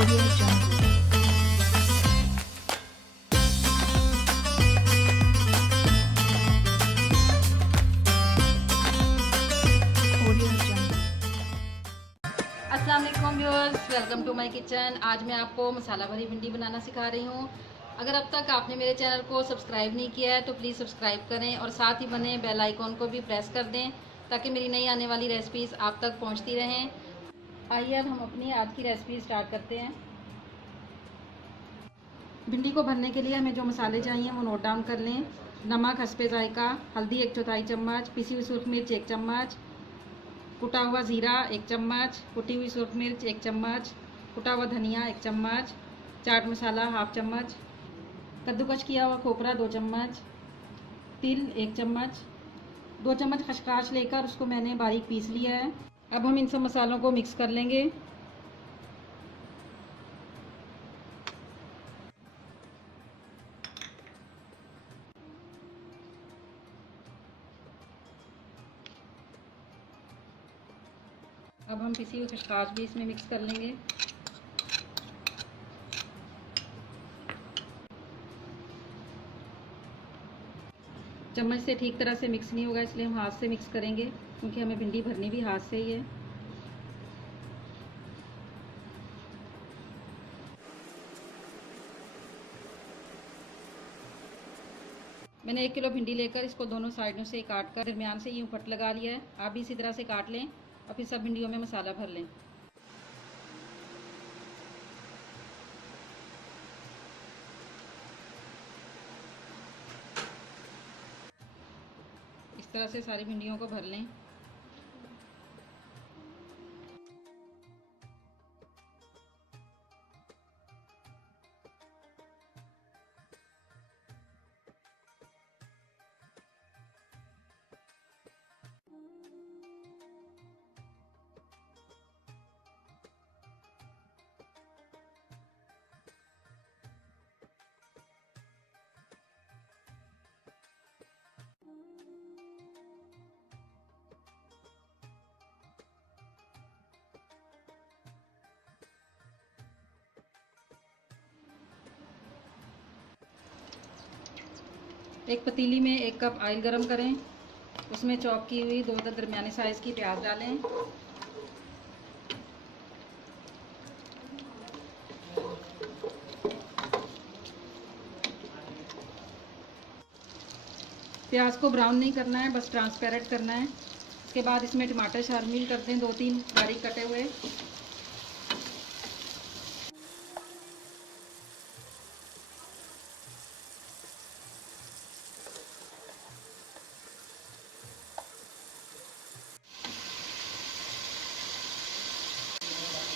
Audio Jungle. Audio Jungle. अस्सलाम वालेकुम viewers, welcome to my kitchen. आज मैं आपको मसाला भरी भिंडी बनाना सिखा रही हूँ। अगर अब तक आपने मेरे चैनल को सब्सक्राइब नहीं किया है तो प्लीज़ सब्सक्राइब करें और साथ ही बने बेल आइकॉन को भी प्रेस कर दें ताकि मेरी नई आने वाली रेसिपीज़ आप तक पहुँचती रहें। आइए अब हम अपनी आज की रेसिपी स्टार्ट करते हैं। भिंडी को भरने के लिए हमें जो मसाले चाहिए वो नोट डाउन कर लें। नमक हस्बे जायका, हल्दी 1/4 चम्मच, पिसी हुई सूरख मिर्च 1 चम्मच, कुटा हुआ ज़ीरा 1 चम्मच, कुटी हुई सूरख मिर्च 1 चम्मच, कुटा हुआ धनिया 1 चम्मच, चाट मसाला 1/2 चम्मच, कद्दूकस किया हुआ खोपरा 2 चम्मच, तिल 1 चम्मच, 2 चम्मच खसखस लेकर उसको मैंने बारीक पीस लिया है। अब हम इन सब मसालों को मिक्स कर लेंगे। अब हम पिसी हुई खसखस भी इसमें मिक्स कर लेंगे। चम्मच से ठीक तरह से मिक्स नहीं होगा इसलिए हम हाथ से मिक्स करेंगे क्योंकि हमें भिंडी भरनी भी हाथ से ही है। मैंने 1 किलो भिंडी लेकर इसको दोनों साइडों से काट कर दरमियान से यूँ फट लगा लिया है। आप भी इसी तरह से काट लें और फिर सब भिंडियों में मसाला भर लें। इस तरह से सारी भिंडियों को भर लें। एक पतीली में 1 कप ऑयल गरम करें, उसमें चॉप की हुई 2 दरमियाने साइज़ की प्याज डालें। प्याज को ब्राउन नहीं करना है, बस ट्रांसपेरेंट करना है। उसके बाद इसमें टमाटर शामिल कर दें, 2-3 बारीक कटे हुए।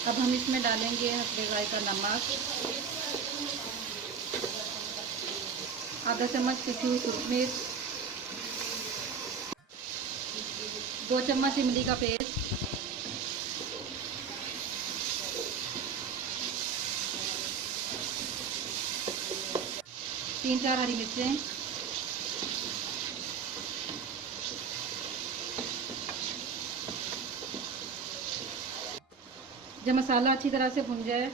अब हम इसमें डालेंगे हस्बे जायका नमक, आधा चम्मच पिसी हुई सूरख मिर्च, 2 चम्मच इमली का पेस्ट, 3-4 हरी मिर्चें, जब मसाला अच्छी तरह से भुन जाए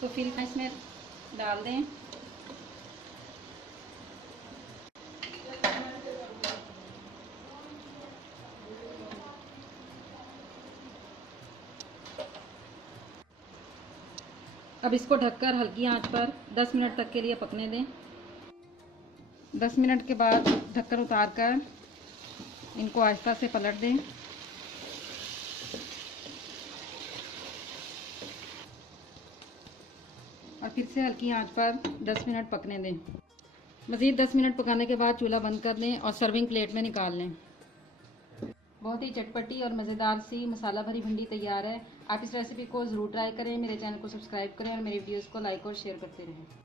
तो फिर इसमें डाल दें। अब इसको ढककर हल्की आंच पर 10 मिनट तक के लिए पकने दें। 10 मिनट के बाद ढक्कन उतार कर इनको आहिस्ता से पलट दें। और फिर से हल्की आंच पर 10 मिनट पकने दें। मज़ीद 10 मिनट पकाने के बाद चूल्हा बंद कर दें और सर्विंग प्लेट में निकाल लें। बहुत ही चटपटी और मज़ेदार सी मसाला भरी भिंडी तैयार है। आप इस रेसिपी को ज़रूर ट्राई करें। मेरे चैनल को सब्सक्राइब करें और मेरी वीडियोज़ को लाइक और शेयर करते रहें।